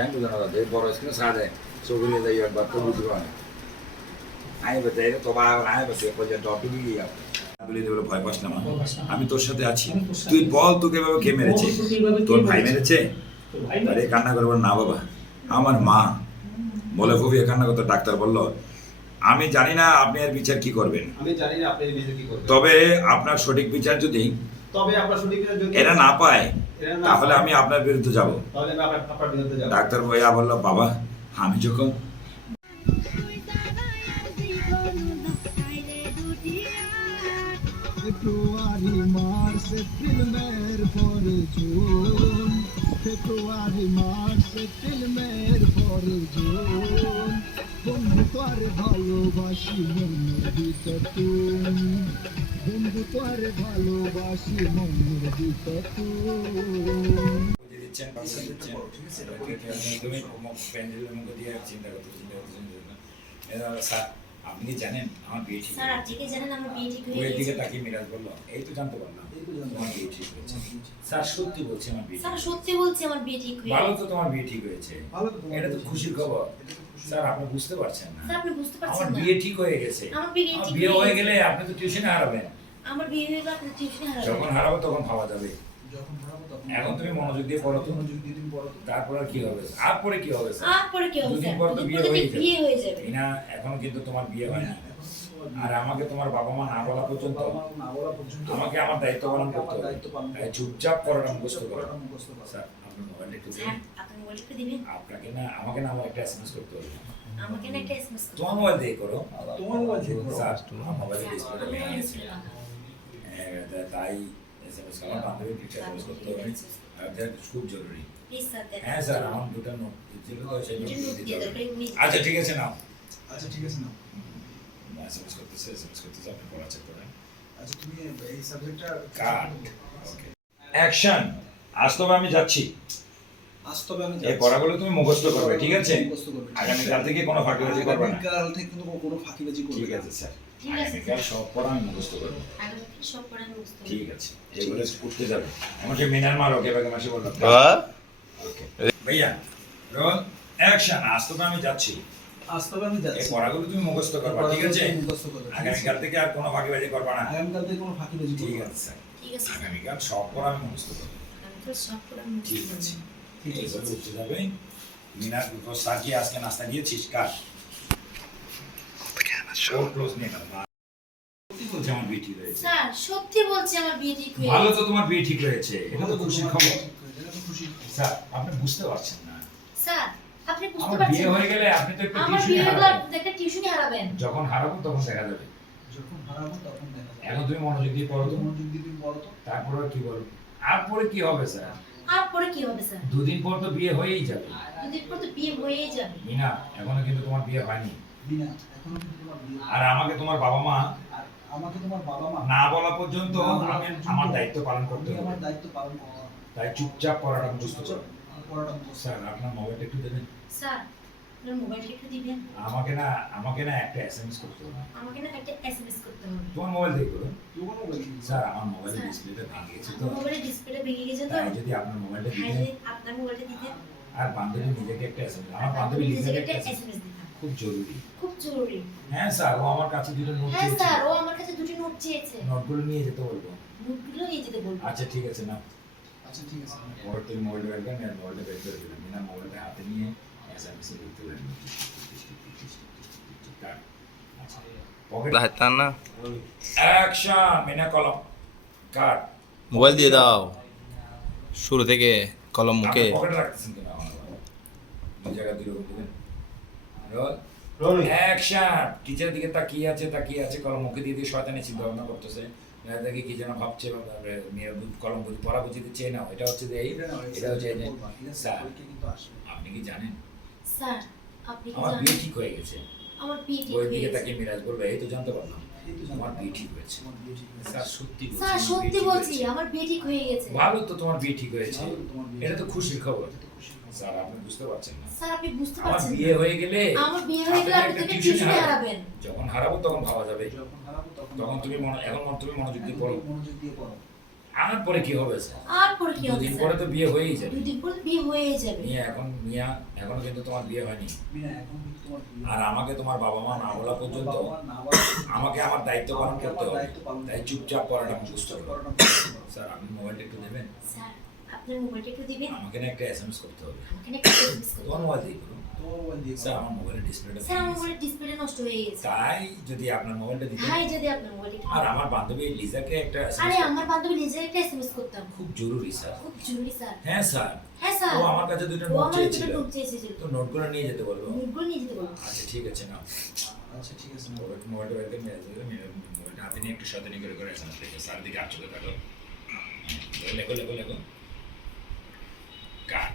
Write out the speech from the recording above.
kenn du da de boro skina sade so gele da yak ba to bu diwan আই বতে তো বা I বতে পর্যন্ত topic ইয়া বলি দেবো ভয় পাস না মা আমি তোর সাথে আছি তুই বল তোকে এভাবে কে মেরেছে তোর ভাই মেরেছে আরে কান্না করবো না বাবা আমার মা বলে ফুফিয়ে কান্না করতে ডাক্তার বললো আমি জানি না আপনি এর বিচার কি করবেন আমি জানি না আপনি এর বিচার কি করবেন তবে আপনার সঠিক বিচার যদি এরা না পায় তাহলে আমি আপনার বিরুদ্ধে যাব তাহলে আমি আপনার বিরুদ্ধে যাব ডাক্তার ভাইয়া বলল বাবা আমি যখন ফেব্রুয়ারি মার্চ এপ্রিল মের ফরজুন ফেব্রুয়ারি মার্চ এপ্রিল মের ফরজুন বন্ধু তোরে ভালোবাসি মনের ভিতর তুই বন্ধু তোরে ভালোবাসি মনের ভিতর তুই দিচ্ছেন পাশে দিচ্ছেন তুমি প্যান্ডেলের মুখে দিয়ে চিন্তা করতে স্যার আপনি কি জানেন আমার বিয়ে ঠিক স্যার আপনি কি জানেন আমার বিয়ে ঠিক হয়ে ওই গেছে দিকে তাকিয়ে মিরাজ বলল এই তো জানতে পারলাম তোমার বিয়ে ঠিক হয়েছে স্যার সত্যি বলছি আমার বিয়ে স্যার সত্যি বলছি আমার বিয়ে ঠিক হয়ে ভালো তো তোমার বিয়ে ঠিক হয়েছে এটা তো খুশির খবর স্যার আপনি বুঝতে পারছেন না স্যার আপনি বুঝতে পারছেন আমার না বিয়ে ঠিক হয়ে গেছে আমার বিয়ে ঠিক বিয়ে হয়ে গেলে আপনি তো টিউশনে হারাবেন আমার বিয়ে হয়ে গেলে আপনি টিউশনে হারাবেন যখন হারাবো তখন ভাবা যাবে যখন হারাবো তখন এখন তুমি মনোযোগ দিয়ে পড়ো তো মনোযোগ দিয়ে তুমি পড়ো তারপর আর কি হবে আর পরে কি হবে স্যার আর পরে কি হবে দুদিন স্যার পর তো বিয়ে বিয়ে হয়ে যাবে না এখনো কিন্তু তোমার বিয়ে হয় না আর আমাকে তোমার বাবা মা না বলা পর্যন্ত না বলা পর্যন্ত আমাকে আমার দায়িত্ব পালন করতে হবে দায়িত্ব পালন তাই চুপচাপ পড়াটা মুখস্থ করো মুখস্থ করো স্যার আপনার মোবাইলটা একটু দিন স্যার আপনি মোবাইল একটু দিবেন আপনাকে না আমাকে না আমার একটা এসএমএস করতে হবে আমাকে না একটা এসএমএস করুন তোমার মোবাইল দিয়ে করো তোমার মোবাইল দিয়ে করো স্যার আমার মোবাইলের ডিসপ্লেটা ভেঙে গেছে তাই এসএমএস আমার বান্ধবী কিছু এসএমএস করতে হবে আর এটা খুব জরুরি প্লিজ স্যার হ্যাঁ স্যার আমার দুটো নোট ছিল তো সেই এটা নোট নোট দিতে দিয়ে হবে দরকার উনি আচ্ছা ঠিক আছে নাও আচ্ছা ঠিক আছে না এসএমএস করতেছে আপনি পড়া চেক করেন আচ্ছা তুমি এই সাবজেক্টটা কাট ওকে অ্যাকশন আজ তবে আমি যাচ্ছি বাস্তবে আমি এই পড়াগুলো তুমি মুখস্থ করবে ঠিক আছে মুখস্থ করবে আগামী কাল থেকে কোনো ফাঁকিবাজি করবে না কাল থেকে কোনো ফাঁকিবাজি করবে ঠিক আছে স্যার ঠিক আছে আগামী কাল সব পড়া আমি মুখস্থ করব আগামী থেকে সব পড়া আমি বুঝতে ঠিক আছে এগুলো করতে যাবে আমাকে মিনার মার ওকে বাগে মাসে বললাম ওকে ভাইয়া রোল অ্যাকশন আজ তবে আমি যাচ্ছি বাস্তবে আমি এই যাচ্ছি পড়াগুলো তুমি মুখস্থ করবে ঠিক আছে মুখস্থ করবে আগামী কাল থেকে আর কোনো ফাঁকিবাজি করবে না আগামী কাল থেকে কোনো ফাঁকিবাজি ঠিক করবে না আছে স্যার ঠিক আছে আগামী কাল সব পড়া আমি মুখস্থ করব আমি তো সব পড়া আমি ঠিক বুঝতে আছে পারছি ঠিক আছে উঠতে যাবে মিনার তো সাকিয়ে আজকে নাস্তা দিয়েছিস কার ও ক্লোজ নিয়ে নাও সত্যি বলছি আমার বিয়ে ঠিক হয়েছে স্যার সত্যি বলছি আমার বিয়ে ঠিক হয়ে ভালো গেছে তো তোমার বিয়ে ঠিক হয়েছে এটা তো খুশির খবর এটা তো খুশি স্যার আপনি বুঝতে পারছেন না স্যার আপনি বুঝতে আমার পারছেন বিয়ে না? হয়ে গেলে আপনি তো একটু আমার টিউশনে বিয়ে হয়ে গেলে হারাবেন আপনি একটা টিউশনি হারাবেন যখন হারাবো তখন দেখা যাবে যখন হারাবো তখন দেখা যাবে এখন তুমি মনোযোগ দিয়ে পড়ো তো মনোযোগ দিয়ে তুমি পড়ো তো তারপরে কি বলবো আর পরে কি হবে স্যার আর পরে কি হবে স্যার দুদিন পর তো বিয়ে হয়েই যাবে দুদিন পর তো বিয়ে হয়েই যাবে মিনা এখনো কিন্তু তোমার বিয়ে হয়নি বিনা এখনো কিন্তু তোমার বিয়ে আর আমাকে তোমার বাবা মা আর আমাকে তোমার বাবা মা না বলা পর্যন্ত আমি আমার দায়িত্ব পালন করতে আমি হবে আমার দায়িত্ব পালন করব তাই চুপচাপ পড়াটা মুখস্থ করো আমার পড়াটা মুখস্থ স্যার আপনার মোবাইলটা একটু দেবেন স্যার আপনার মোবাইলটা একটু দিবেন আমাকে না একটা এসএমএস করতে হবে আমাকে না একটা এসএমএস করতে হবে তোমার মোবাইল দিয়ে করো তোমার মোবাইল কি স্যার আমার মোবাইলের ডিসপ্লেটা ভেঙে গেছে তো আমার মোবাইলের ডিসপ্লেটা ভেঙে গেছে তো তাই যদি আপনার মোবাইলটা ভাই দিতেন যদি আপনার মোবাইলটা দিতেন আর বান্ধবী নিজেকে একটা এসএমএস আমার বান্ধবী আপনি নিজেকে নিজেকে একটা একটা SMS এসএমএস দিতেন খুব জরুরি খুব জরুরি হ্যাঁ স্যার ও আমার কাছে দুটো নোট হ্যাঁ চেয়েছে স্যার ও আমার কাছে দুটি নোট চেয়েছে নোটগুলো নিয়ে যেতে বলবো নোটগুলো নিয়ে যেতে বলবো আচ্ছা ঠিক আছে না আচ্ছা ঠিক আছে পরে তুমি মোবাইলটা বের করে নিয়ে মোবাইলটা বের করে দিলাম না মোবাইলটা হাতে নিয়ে এসএমএস এ লিখতে লাগলাম পকেট হাতে না অ্যাকশন মিনা কলম কাট মোবাইল দিয়ে দাও শুরু থেকে কলম মুখে পকেটে রাখতেছেন কিনা দুই জায়গা দুই রকম দিবেন রোল রোলিং অ্যাকশন টিচারের দিকে তাকিয়ে আছে কলম মুখে দিয়ে শয়তানি চিন্তা ভাবনা করতেছে দেখে কি যেন ভাবছে মেয়ের কলম বুঝি পড়া বুঝিয়ে দিচ্ছে না এটা হচ্ছে যে এই এটা হচ্ছে এই যে স্যার কিন্তু আসবে আপনি কি জানেন স্যার আপনি কি আমার জানেন বিয়ে ঠিক হয়ে গেছে আমার বিয়ে ঠিক ওই হয়ে দিকে গেছে তাকিয়ে মিরাজ বলবে এই তো জানতে পারলাম এই তো আমার বিয়ে ঠিক হয়েছে তোমার বিয়ে ঠিক হয়েছে স্যার সত্যি বলছি, স্যার আমার সত্যি বিয়ে ঠিক বলছি হয়েছে। আমার বিয়ে ঠিক হয়ে গেছে ভালো তো তোমার বিয়ে ঠিক হয়েছে ভালো তো তোমার বিয়ে এটা তো খুশির খবর এটা তো খুশি স্যার আপনি বুঝতে পারছেন না স্যার আপনি বুঝতে আমার পারছেন বিয়ে না। হয়ে গেলে আমার বিয়ে হয়ে গেলে আপনি একটা থেকে টিউশনে টিউশনে হারাবেন। হারাবেন যখন হারাবো তখন ভাবা যাবে যখন হারাবো তখন তখন তুমি তুমি মনোযোগ দিয়ে পড়ো মনোযোগ দিয়ে পড়ো আর পরে কি হবে স্যার? আর পরে কি হবে দুদিন স্যার? পরে তো বিয়ে হয়েই যাবে। দুদিন পরে তো বিয়ে হয়ে যাবে। মিয়া এখনো কিন্তু তোমার বিয়ে হয়নি। মিনা, এখন কিন্তু তোমার বিয়ে। আর আমাকে তোমার বাবা মা না বলা পর্যন্ত বাবা না বলা আমাকে আমার দায়িত্ব পালন আমাকে করতে আমার হবে। দায়িত্ব পালন তাই করতে চুপচাপ পড়াটা মুখস্থ বুঝতে করো। পারো না। স্যার আপনি মোবাইলটা একটু দেবেন? স্যার আপনার মোবাইলটা একটু দিবেন? আমাকে না একটা এসএমএস করতে হবে। আমাকে না একটা SMS করতে তোমার হবে। মোবাইল দিয়ে করুন। তোমার মোবাইল দিয়ে স্যার আমার মোবাইলের ডিসপ্লেটা স্যার আমার মোবাইলের ডিসপ্লেটা নষ্ট হয়ে গেছে। তাই যদি আপনার মোবাইলটা দিতেন। ভাই যদি আপনার মোবাইলটা একটু আর দিতেন। আমার বান্ধবী লিজাকে একটা আরে SMS আমার বান্ধবী নিজে একটা SMS করতাম। খুব জরুরি স্যার। খুব জরুরি স্যার। হ্যাঁ স্যার। হ্যাঁ স্যার। ও আমার কাছে দুটো ও নোট আমার চেয়েছিল। দুটো নোট চেয়েছিল। তো নোট করে নিয়ে যেতে বলবো। নোটগুলো নিয়ে যেতে বলবো। আচ্ছা ঠিক আছে না। আচ্ছা ঠিক আছে। মোবাইলটা বের করে নিয়ে আসবে। মোবাইলটা হাতে নিয়ে একটু সাথে করে এসএমএস লিখে স্যার দিকে আট চলে থাকো। লেখো। কাট।